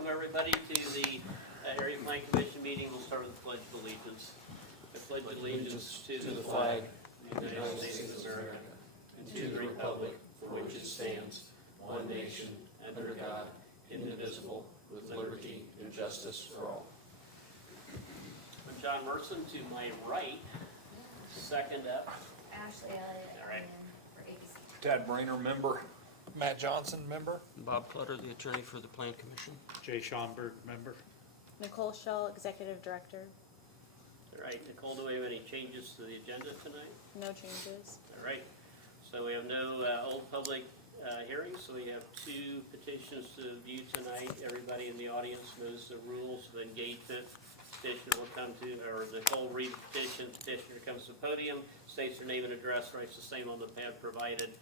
welcome everybody to the Area Plan Commission meeting. We'll start with the Pledge of Allegiance. I pledge allegiance to the flag of the United States of America and to the republic for which it stands, one nation, under God, indivisible, with liberty and justice for all. I'm John Merson, to my right. Second up, Ashley Elliott. All right. For APC. Tad Brainer, member. Matt Johnson, member. Bob Clutter, the attorney for the Plan Commission. Jay Schomburg, member. Nicole Schell, Executive Director. all right, Nicole, do we have any changes to the agenda tonight? No changes. All right, so we have no old public hearings, so we have two petitions to view tonight. Everybody in the audience knows the rules of engagement. Petitioner will come to, or Nicole will read the petition, petitioner comes to the podium, states her name and address, writes the same on the pad provided.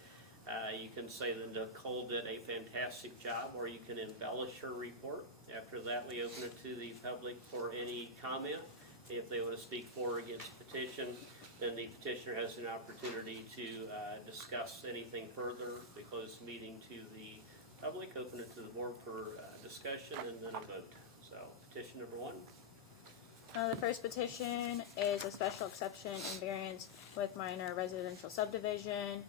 You can say that Nicole did a fantastic job, or you can embellish her report. After that, we open it to the public for any comment. If they want to speak for or against the petition, then the petitioner has an opportunity to discuss anything further. We close the meeting to the public, open it to the board for discussion, and then a vote. So, petition number one. The first petition is a special exception and variance with minor residential subdivision,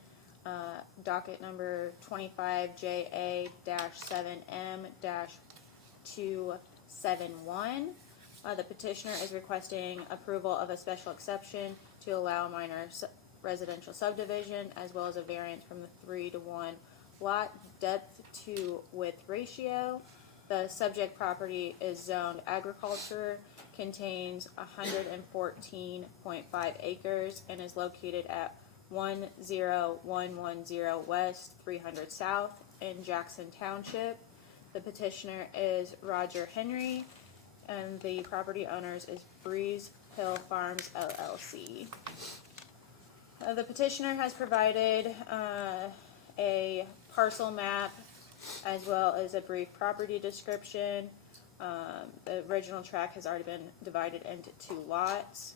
docket number 25JA-7M-271. The petitioner is requesting approval of a special exception to allow minor residential subdivision, as well as a variance from the 3-to-1 lot depth to width ratio. The subject property is zoned agriculture, contains 114.5 acres, and is located at 10110 West, 300 South in Jackson Township. The petitioner is Roger Henry, and the property owners is Breeze Hill Farms LLC. The petitioner has provided a parcel map as well as a brief property description. The original tract has already been divided into 2 lots,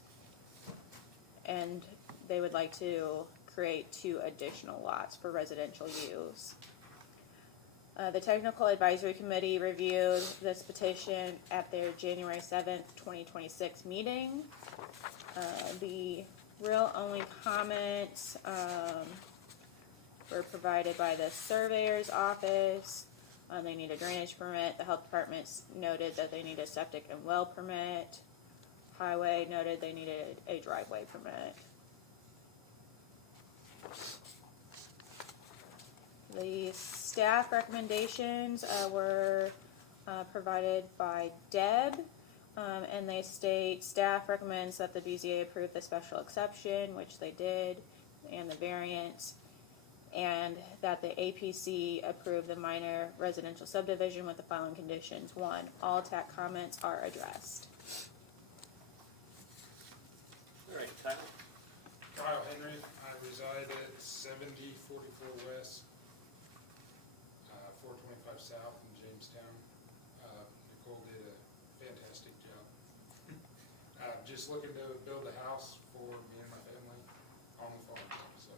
and they would like to create 2 additional lots for residential use. The Technical Advisory Committee reviewed this petition at their January 7th, 2026 meeting. The real only comments were provided by the surveyor's office. They need a drainage permit. The health department noted that they need a septic and well permit. Highway noted they needed a driveway permit. The staff recommendations were provided by Deb, and they state staff recommends that the BZA approve the special exception, which they did, and the variance, and that the APC approve the minor residential subdivision with the following conditions. 1, all TAC comments are addressed. All right, Kyle. Kyle Henry, I reside at 7044 West, 425 South in Jamestown. Nicole did a fantastic job. Just looking to build a house for me and my family on the farm, so.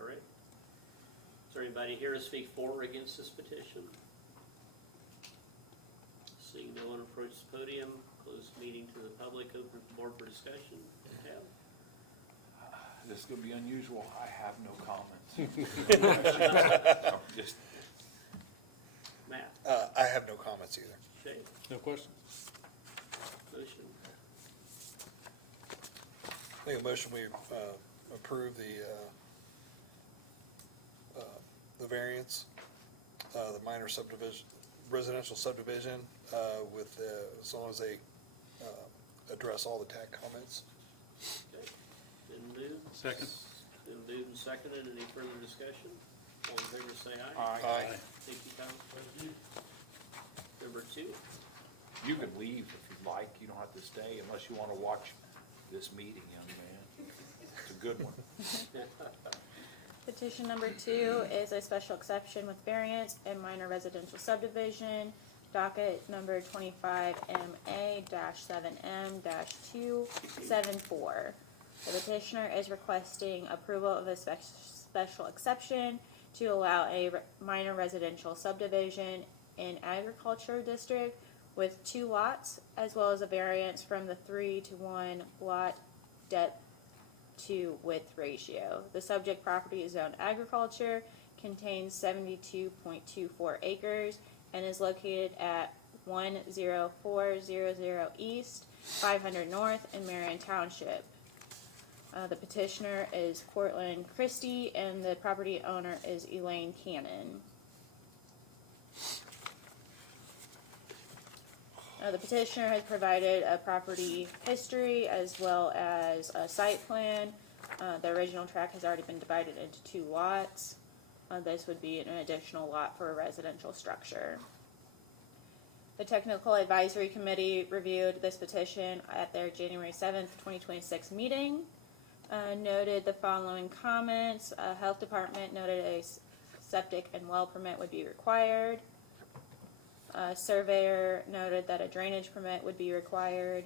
All right. Is there anybody here to speak for or against this petition? Seeing no one approach the podium, close the meeting to the public, open the board for discussion. Tab. This is going to be unusual. I have no comments. Just Matt, I have no comments either. Shay, No questions? motion. Make a motion, we approve the variance, the minor subdivision, residential subdivision, with, as long as they address all the TAC comments. Okay. Been moved. Second. Been moved and seconded. Any further discussion? All in favor say aye. Aye. Thank you, Kyle. Thank you. Number 2. you can leave if you'd like. You don't have to stay unless you want to watch this meeting, young man. It's a good one. Petition number 2 is a special exception with variance and minor residential subdivision, docket number 25MA-7M-274. The petitioner is requesting approval of a special exception to allow a minor residential subdivision in agriculture district with 2 lots, as well as a variance from the 3-to-1 lot depth to width ratio. The subject property is zoned agriculture, contains 72.24 acres, and is located at 10400 East, 500 North in Marion Township. The petitioner is Cortland Christie, and the property owner is Elaine Cannon. The petitioner has provided a property history as well as a site plan. The original tract has already been divided into 2 lots. This would be an additional lot for a residential structure. The Technical Advisory Committee reviewed this petition at their January 7th, 2026 meeting. Noted the following comments. Health Department noted a septic and well permit would be required. Surveyor noted that a drainage permit would be required.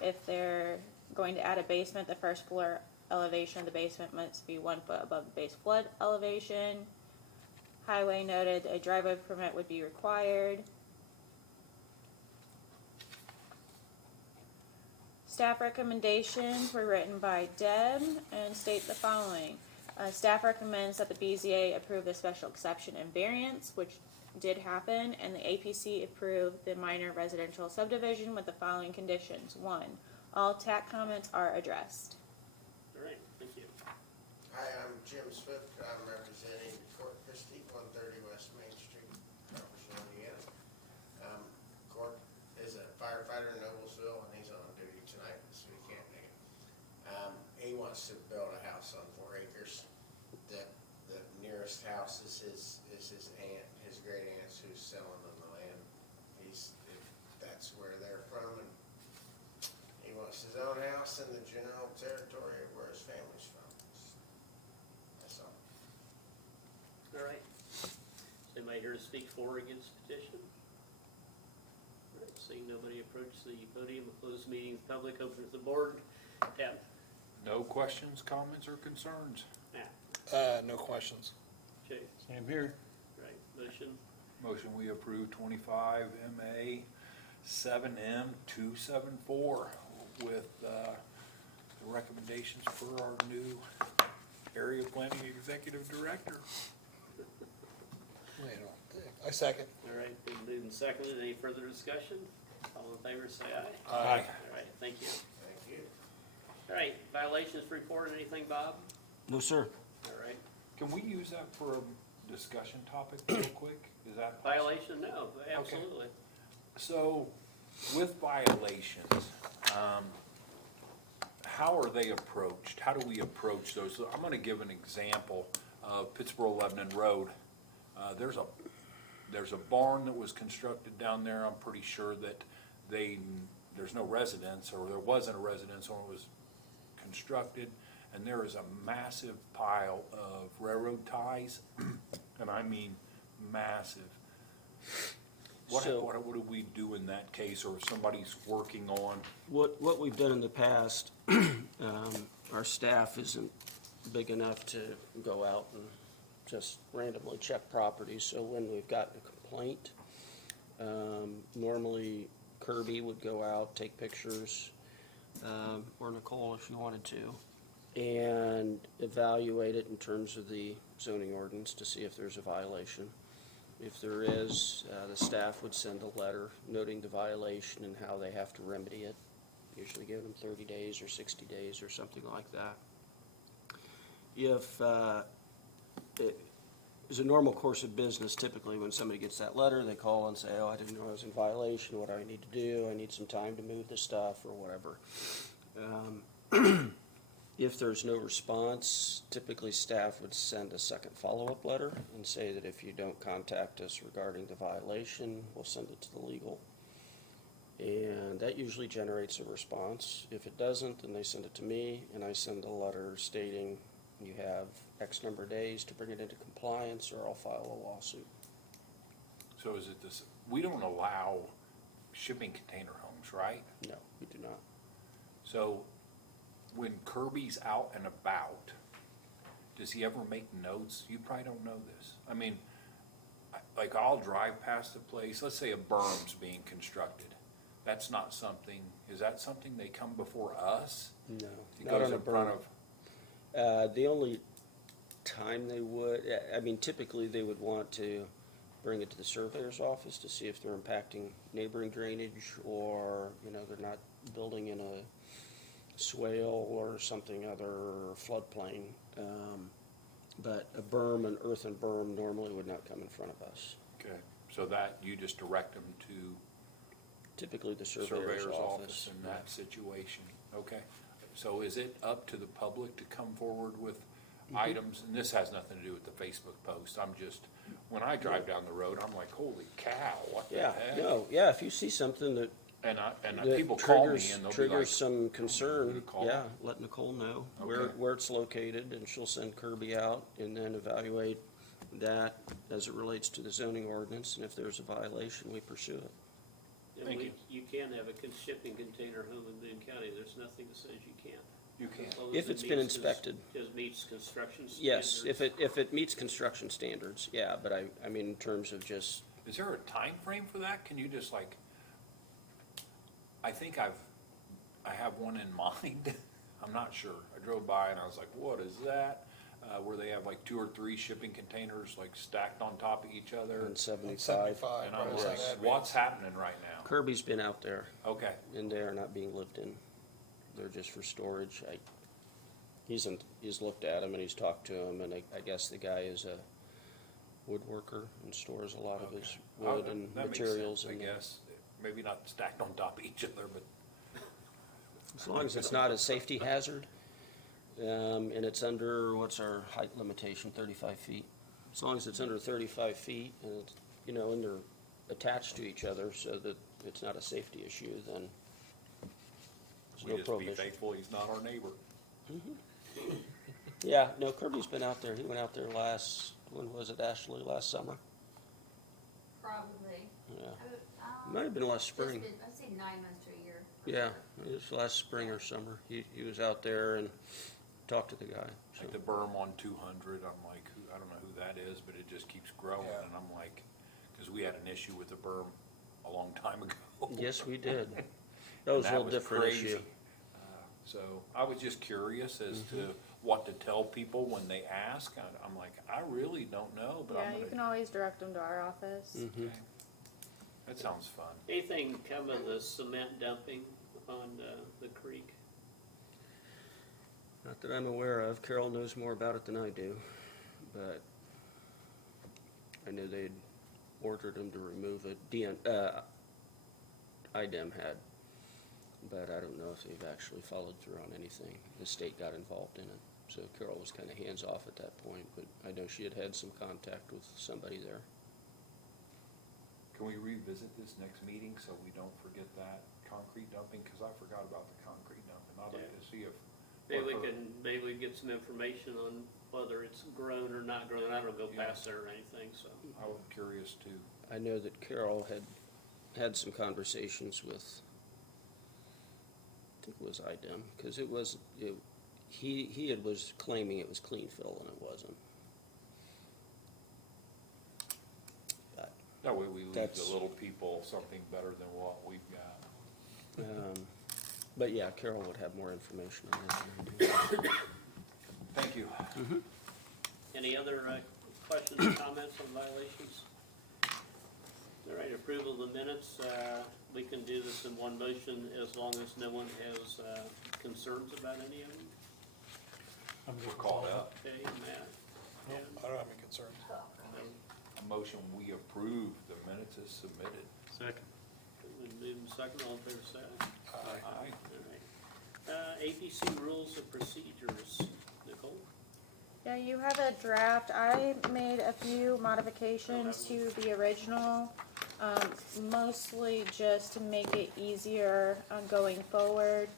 If they're going to add a basement, the first floor elevation of the basement must be 1 foot above the base flood elevation. Highway noted a driveway permit would be required. Staff recommendations were written by Deb and state the following. Staff recommends that the BZA approve the special exception and variance, which did happen, and the APC approved the minor residential subdivision with the following conditions. 1, all TAC comments are addressed. All right, thank you. Hi, I'm Jim Swift. I'm representing Court Christie, 130 West Main Street, Robertson, Indiana. Court is a firefighter in Noblesville, and he's on duty tonight, so he can't make it. He wants to build a house on 4 acres. The nearest house is his aunt, his great aunt's, who's selling them the land. That's where they're from, and he wants his own house in the general territory of where his family's from. That's all. All right. Is anybody here to speak for or against the petition? All right, seeing nobody approach the podium, we'll close the meeting. Public, open to the board. Tab. No questions, comments, or concerns? Matt. No questions. Jay. Same here. Right, motion. Motion we approve 25 MA 7M 274 with the recommendations for our new area planning executive director. I second. All right, been moved and seconded. Any further discussion? All in favor, say aye. Aye. All right, thank you. Thank you. All right, violations report, anything, Bob? No, sir. All right. Can we use that for a discussion topic real quick? Is that possible? Violation, no, absolutely. So, with violations, how are they approached? How do we approach those? So I'm gonna give an example of Pittsboro Lebanon Road. There's a barn that was constructed down there. I'm pretty sure that there's no residence, or there wasn't a residence when it was constructed, and there is a massive pile of railroad ties, and I mean massive. What do we do in that case, or if somebody's working on? What we've done in the past, our staff isn't big enough to go out and just randomly check properties, so when we've gotten a complaint, normally Kirby would go out, take pictures, or Nicole if you wanted to, and evaluate it in terms of the zoning ordinance to see if there's a violation. If there is, the staff would send a letter noting the violation and how they have to remedy it. Usually give them 30 days or 60 days or something like that. If it is a normal course of business, typically when somebody gets that letter, they call and say, oh, I didn't know I was in violation, what do I need to do? I need some time to move this stuff or whatever. If there's no response, typically staff would send a second follow-up letter and say that if you don't contact us regarding the violation, we'll send it to the legal. And that usually generates a response. If it doesn't, then they send it to me, and I send a letter stating you have X number of days to bring it into compliance, or I'll file a lawsuit. So is it this, we don't allow shipping container homes, right? No, we do not. So when Kirby's out and about, does he ever make notes? You probably don't know this. I mean, like I'll drive past the place, let's say a berm's being constructed. That's not something, is that something they come before us? No, It not goes on a in front berm. of, The only time they would, I mean, typically they would want to bring it to the surveyor's office to see if they're impacting neighboring drainage, or, you know, they're not building in a swale or something other, floodplain. But a berm, an earthen berm, normally would not come in front of us. okay, so that, you just direct them to Typically the surveyor's office in that situation, okay? So is it up to the public to come forward with items, and this has nothing to do with the Facebook post, I'm just, when I drive down the road, I'm like, holy cow, what the Yeah, heck? no, yeah, if you see something that And that people call me triggers, and they'll be triggers like, some who concern, to call? yeah, let Nicole know where, Okay. where it's located, and she'll send Kirby out and then evaluate that as it relates to the zoning ordinance, and if there's a violation, we pursue it. And Thank you can have a shipping container home in Boone County, there's nothing that says you can't. you can't, As long as If it it's been meets inspected. It meets construction standards. Yes, if it meets construction standards, yeah, but I mean, in terms of just, is there a time frame for that? Can you just like, I think I have one in mind, I'm not sure. I drove by and I was like, what is that? Where they have like 2 or 3 shipping containers like stacked on top of each other. on 75. 75, And I'm probably like, that what's means. happening right now? Kirby's been out there, Okay, and they are not being lived in. They're just for storage. He's looked at them and he's talked to them, and I guess the guy is a woodworker and stores a lot of his okay. wood and That makes materials sense, in I there. guess. Maybe not stacked on top of each other, but As long as it's not a safety hazard, and it's under, what's our height limitation, 35 feet? As long as it's under 35 feet, and it's, you know, and they're attached to each other so that it's not a safety issue, then there's we no just be prohibition. thankful he's not our neighbor. Yeah, no, Kirby's been out there. He went out there when was it, Ashley, last summer? Probably. Yeah. Might Might have been last spring. I'd say 9 months to a year. Yeah, it was last spring or summer. He was out there and talked to the guy. So. Like the berm on 200, I'm like, I don't know who that is, but it just keeps growing, Yeah. and I'm like, because we had an issue with the berm a long time ago. Yes, we did. That was a And little different crazy. issue. So I was just curious as to what to tell people when they ask. I'm like, I really don't know, but Yeah, I'm you gonna. can always direct them to our office. Mhm. Okay. That sounds fun. Anything come of the cement dumping on the creek? Not that I'm aware of. Carol knows more about it than I do, but I knew they'd ordered them to remove it. IDEM had, but I don't know if they've actually followed through on anything. The state got involved in it, so Carol was kind of hands off at that point, but I know she had some contact with somebody there. Can we revisit this next meeting so we don't forget that concrete dumping? Because I forgot about the concrete dumping. I'd like to see if. Maybe we get some information on whether it's grown or not grown. I don't go past there or anything, so. I was curious too. I know that Carol had some conversations with, I think it was IDEM, because he was claiming it was clean fill and it wasn't. But, That way we leave That's- the little people something better than what we've got. but yeah, Carol would have more information on that than I do. Thank you. Any other questions or comments on violations? All right, approval of the minutes, we can do this in one motion as long as no one has concerns about any of them. We're caught up. Okay, Matt? No, Dan? I don't have any concerns. A motion, we approve the minutes as submitted. Second. Move in second, all in favor, say aye. Aye. All right. APC rules of procedures, Nicole? Yeah, you have a draft. I made a few modifications to the original, mostly just to make it easier on going forward.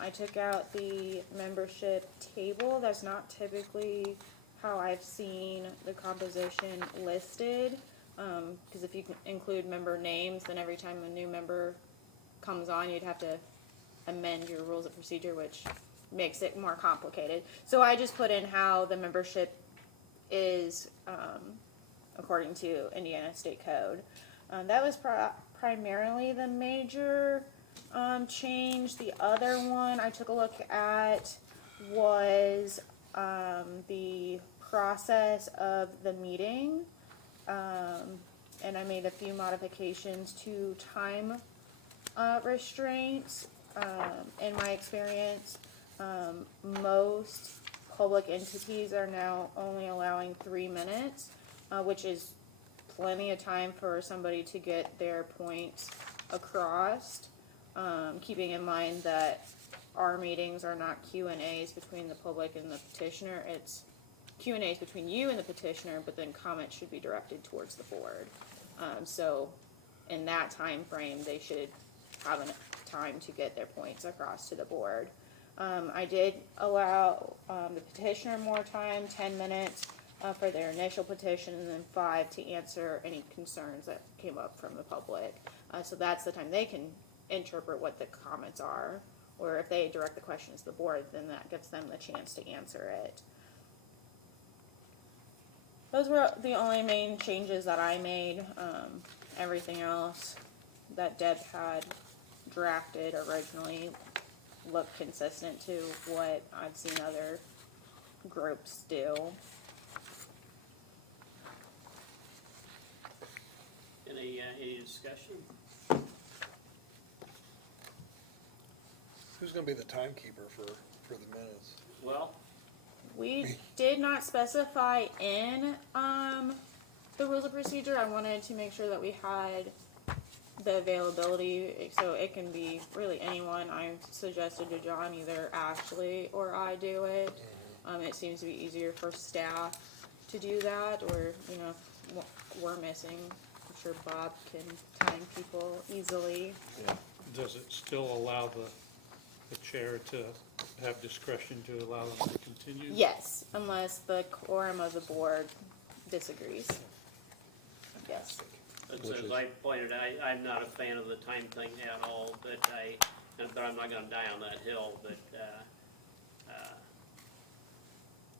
I took out the membership table. That's not typically how I've seen the composition listed. Because if you include member names, then every time a new member comes on, you'd have to amend your rules of procedure, which makes it more complicated. So I just put in how the membership is according to Indiana State Code. That was primarily the major change. The other one I took a look at was the process of the meeting. And I made a few modifications to time restraints. In my experience, most public entities are now only allowing 3 minutes, which is plenty of time for somebody to get their points across. Keeping in mind that our meetings are not Q&As between the public and the petitioner. It's Q&As between you and the petitioner, but then comments should be directed towards the board. So in that time frame, they should have enough time to get their points across to the board. I did allow the petitioner more time, 10 minutes for their initial petition, and then 5 to answer any concerns that came up from the public. So that's the time they can interpret what the comments are, or if they direct the questions to the board, then that gives them the chance to answer it. Those were the only main changes that I made. Everything else that Deb had drafted originally looked consistent to what I've seen other groups do. Any discussion? Who's gonna be the timekeeper for the minutes? Well, We did not specify in the rules of procedure. I wanted to make sure that we had the availability, so it can be really anyone. I suggested to John either Ashley or I do it. It seems to be easier for staff to do that, or if we're missing, I'm sure Bob can time people easily. Does it still allow the chair to have discretion to allow them to continue? Yes, unless the quorum of the board disagrees. Yes. as I pointed out, I'm not a fan of the time thing at all, but I'm not gonna die on that hill, but,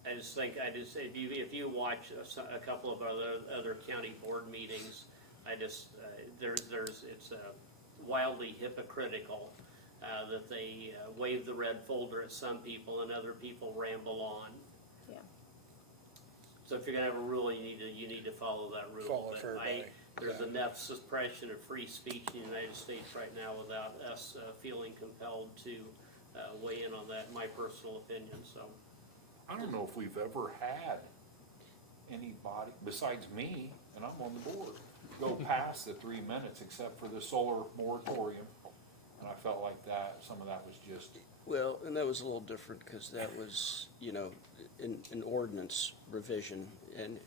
I just think, if you watch a couple of other county board meetings, it's wildly hypocritical, that they wave the red folder at some people and other people ramble on. Yeah. So if you're gonna have a rule, you need to follow that rule. Follow it But for everybody. There's Yeah. enough suppression of free speech in the United States right now without us feeling compelled to weigh in on that, in my personal opinion, so. I don't know if we've ever had anybody, besides me, and I'm on the board, go past the 3 minutes except for the solar moratorium. And I felt like some of that was just, Well, and that was a little different because that was, an ordinance revision, and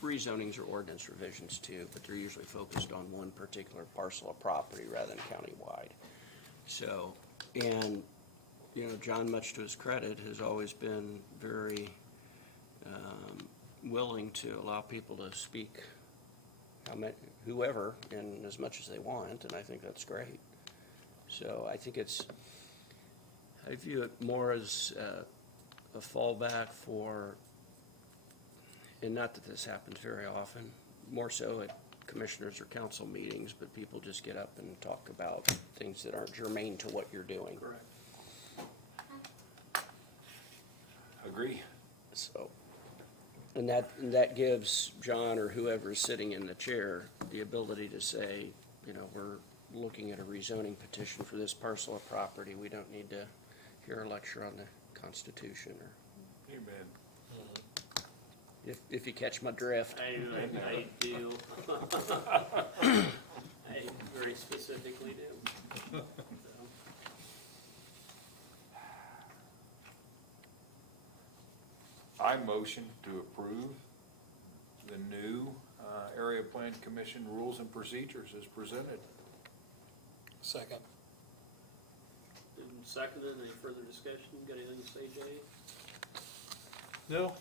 rezonings are ordinance revisions too, but they're usually focused on one particular parcel of property rather than countywide. So, and, John, much to his credit, has always been very willing to allow people to speak, whoever, and as much as they want, and I think that's great. So I think I view it more as a fallback for, and not that this happens very often, more so at commissioners or council meetings, but people just get up and talk about things that aren't germane to what you're doing. Correct. agree. So, and that gives John or whoever is sitting in the chair the ability to say, we're looking at a rezoning petition for this parcel of property. We don't need to hear a lecture on the Constitution, or Amen. if you catch my drift. I do. I very specifically do. So. I motion to approve the new Area Plan Commission rules and procedures as presented. Second. Moved and seconded, any further discussion? Got anything to say, Jay? No,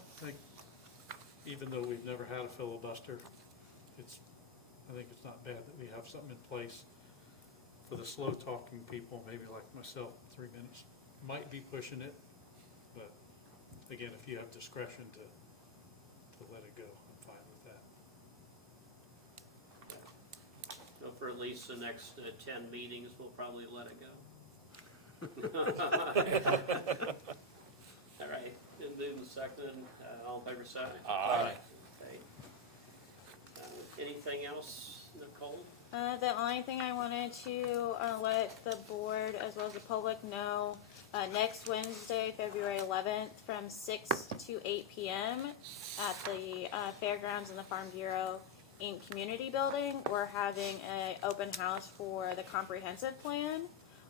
even though we've never had a filibuster, I think it's not bad that we have something in place for the slow-talking people, maybe like myself. 3 minutes might be pushing it, but again, if you have discretion to let it go, I'm fine with that. for at least the next 10 meetings, we'll probably let it go. All right, been moved and seconded, all in favor, say aye. Aye. Okay. Anything else, Nicole? The only thing I wanted to let the board as well as the public know, next Wednesday, February 11th, from 6 to 8 p.m. at the Fairgrounds in the Farm Bureau Inc. Community Building, we're having an open house for the comprehensive plan.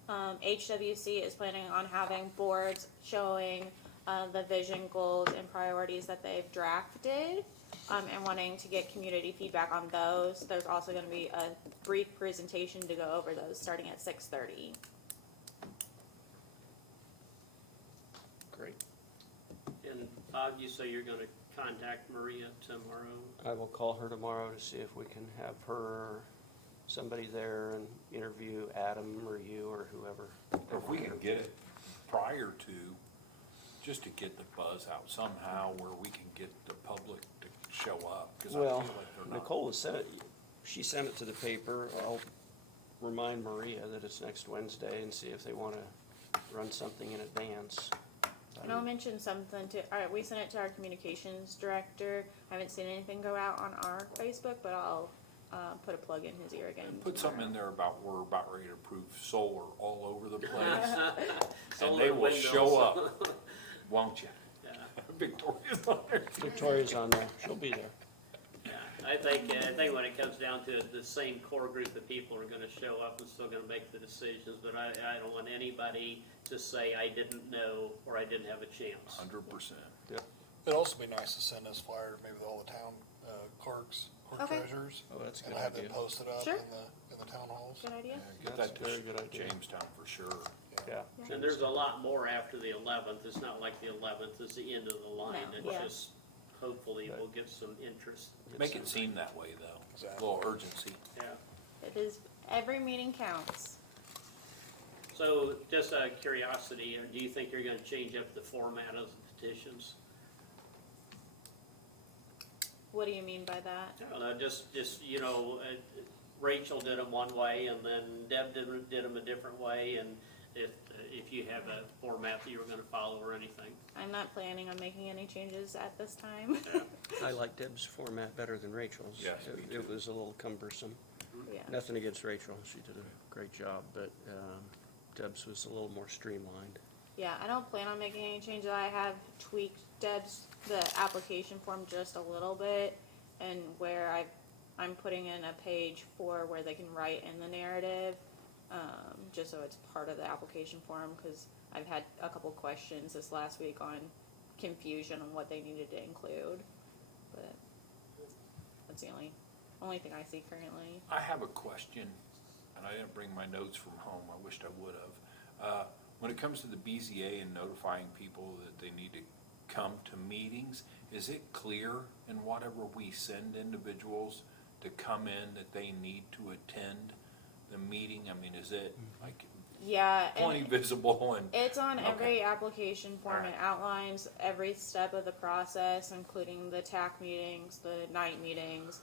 HWC is planning on having boards showing the vision, goals, and priorities that they've drafted, and wanting to get community feedback on those. There's also going to be a brief presentation to go over those starting at 6:30. Great. And Bob, you say you're gonna contact Maria tomorrow? I will call her tomorrow to see if we can have her, somebody there, and interview Adam or you or whoever. If we can get it prior to, just to get the buzz out somehow where we can get the public to show up, because I feel Well, like they're not. Nicole has sent it, she sent it to the paper. I'll remind Maria that it's next Wednesday and see if they want to run something in advance. And I'll mention something to, all right, we sent it to our communications director. I haven't seen anything go out on our Facebook, but I'll put a plug in his ear again. And put something in there about we're about ready to approve solar all over the place, and Solar they will windows. show up, won't you? Yeah, Victoria's on there. Victoria's on there, she'll be there. yeah. I think when it comes down to it, the same core group of people are gonna show up and still gonna make the decisions, but I don't want anybody to say I didn't know or I didn't have a chance. 100%. It'd also be nice to send us flyer maybe with all the town clerks, clerk Okay. treasurers. Oh, that's a And good have them idea. posted up Sure. in the town halls. Good idea. Get That's that a very to good idea. Jamestown for sure. Yeah. And there's a lot more after the 11th. It's not like the 11th is the end of the line. No. It's Yeah. just, hopefully we'll get some interest. Make it seem that way though, a Exactly. little urgency. Yeah. It is, every meeting counts. So just out of curiosity, do you think you're gonna change up the format of the petitions? What do you mean by that? I don't know, just, Rachel did them one way and then Deb did them a different way, and if you have a format that you were gonna follow or anything. I'm not planning on making any changes at this time. I like Deb's format better than Rachel's. Yes, me too. It was a little cumbersome. Yeah. Nothing against Rachel, she did a great job, but Deb's was a little more streamlined. Yeah, I don't plan on making any changes. I have tweaked the application form just a little bit, and where I'm putting in a page for where they can write in the narrative, just so it's part of the application form, because I've had a couple questions this last week on confusion on what they needed to include, but that's the only thing I see currently. I have a question, and I didn't bring my notes from home. I wished I would have. When it comes to the BZA and notifying people that they need to come to meetings, is it clear in whatever we send individuals to come in that they need to attend the meeting? I mean, is it like Yeah, plenty and visible and? it's on Okay. every application form. Alright. It outlines every step of the process, including the TAC meetings, the night meetings.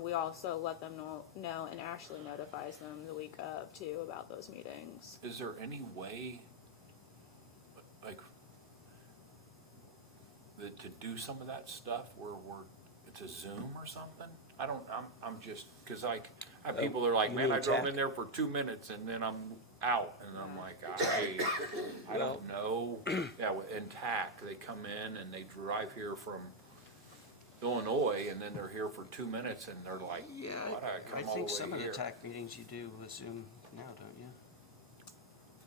We also let them know, and Ashley notifies them the week of too about those meetings. Is there any way, like, to do some of that stuff where it's a Zoom or something? I'm just, cause I have people that are like, You man, mean I drove tech? in there for 2 minutes and then I'm out, and I'm like, I Well- don't know. Yeah, in TAC, they come in and they drive here from Illinois, and then they're here for 2 minutes and they're like, Yeah, why'd I I come all think the some way of the here? TAC meetings you do with Zoom now, don't you?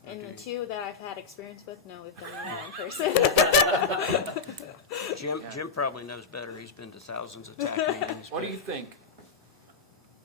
Or And do the you? two that I've had experience with, no, we've done them in person. Jim probably knows better, he's been to thousands of TAC meetings. What do but- you think?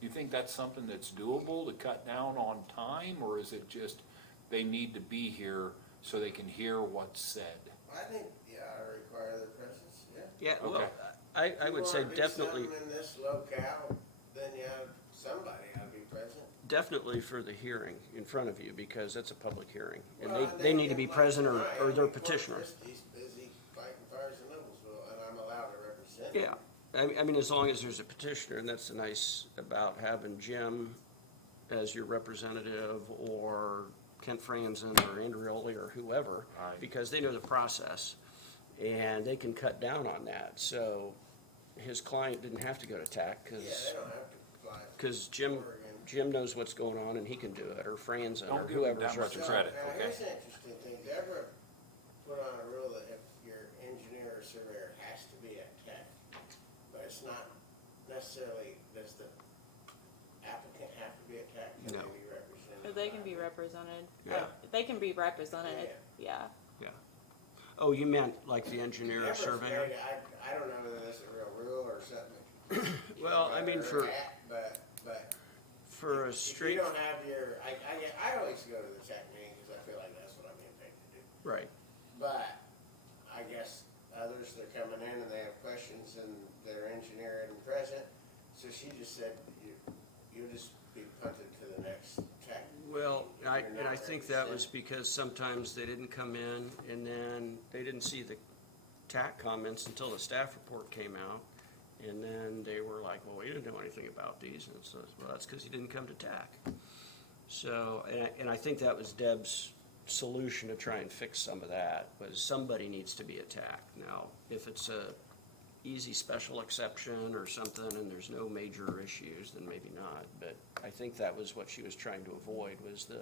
You think that's something that's doable to cut down on time, or is it just they need to be here so they can hear what's said? I think, yeah, I require their presence, yeah. Yeah, well, Okay. I would say definitely, You wanna do something in this locale, then yeah, somebody ought to be present. definitely for the hearing in front of you, because it's a public hearing. And Well, they need to be like present tonight, or they're Court petitioners. Christie's busy fighting fires in Noblesville, and I'm allowed to represent. Yeah, I mean, as long as there's a petitioner, and that's the nice about having Jim as your representative, or Kent Franzen, or Andrew Oley, or whoever, Right. because they know the process, and they can cut down on that. So his client didn't have to go to TAC, Yeah, they don't have to fly. because Jim knows what's going on and he can do it, or Franzen, Don't or give him whoever's that much representing. credit. Now, okay. here's an interesting thing, Deborah put on a rule that if your engineer or surveyor has to be at Tech, but it's not necessarily, does the applicant have to be at Tech? Can No. they be represented? They can be represented. Yeah. They can be represented, yeah. Yeah. Oh, you meant like the engineer or Deborah's surveyor? made it- I don't know whether this is a real rule or something. Well, I mean, Or at, but for a if straight, you don't have your, I always go to the Tech meeting because I feel like that's what I'm getting paid to do. right, But I guess others, they're coming in and they have questions and their engineer isn't present. So she just said, you'll just be punted to the next Tech. well, meeting. You're and I not think that was represented. because sometimes they didn't come in, and then they didn't see the TAC comments until the staff report came out, and then they were like, well, we didn't know anything about these, and so, well, that's because you didn't come to TAC. So, and I think that was Deb's solution to try and fix some of that, was somebody needs to be at TAC. Now, if it's a easy special exception or something and there's no major issues, then maybe not, but I think that was what she was trying to avoid, was the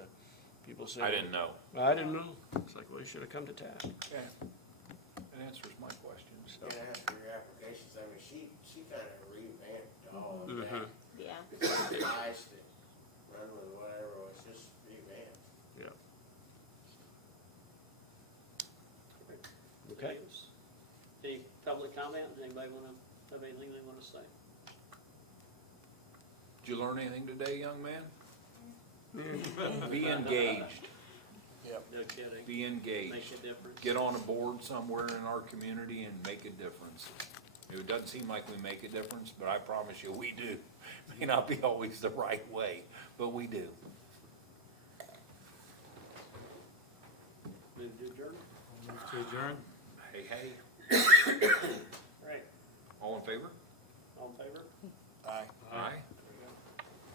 people saying. I didn't know. I didn't know. It's like, well, you should have come to TAC. Yeah. That answers my question, so. And ask for your applications. I mean, she kind of revamped all of Mhm. that. Yeah. The guys that run with whatever was just revamped. Yeah. Okay. Any public comment? Anybody have anything they want to say? Did you learn anything today, young man? Be engaged, No kidding. be engaged. Make a difference. Get on a board somewhere in our community and make a difference. It doesn't seem like we make a difference, but I promise you, we do. May not be always the right way, but we do. Move to adjourn. Move to adjourn. Hey, hey, Right. all in favor? All in favor? Aye. Aye.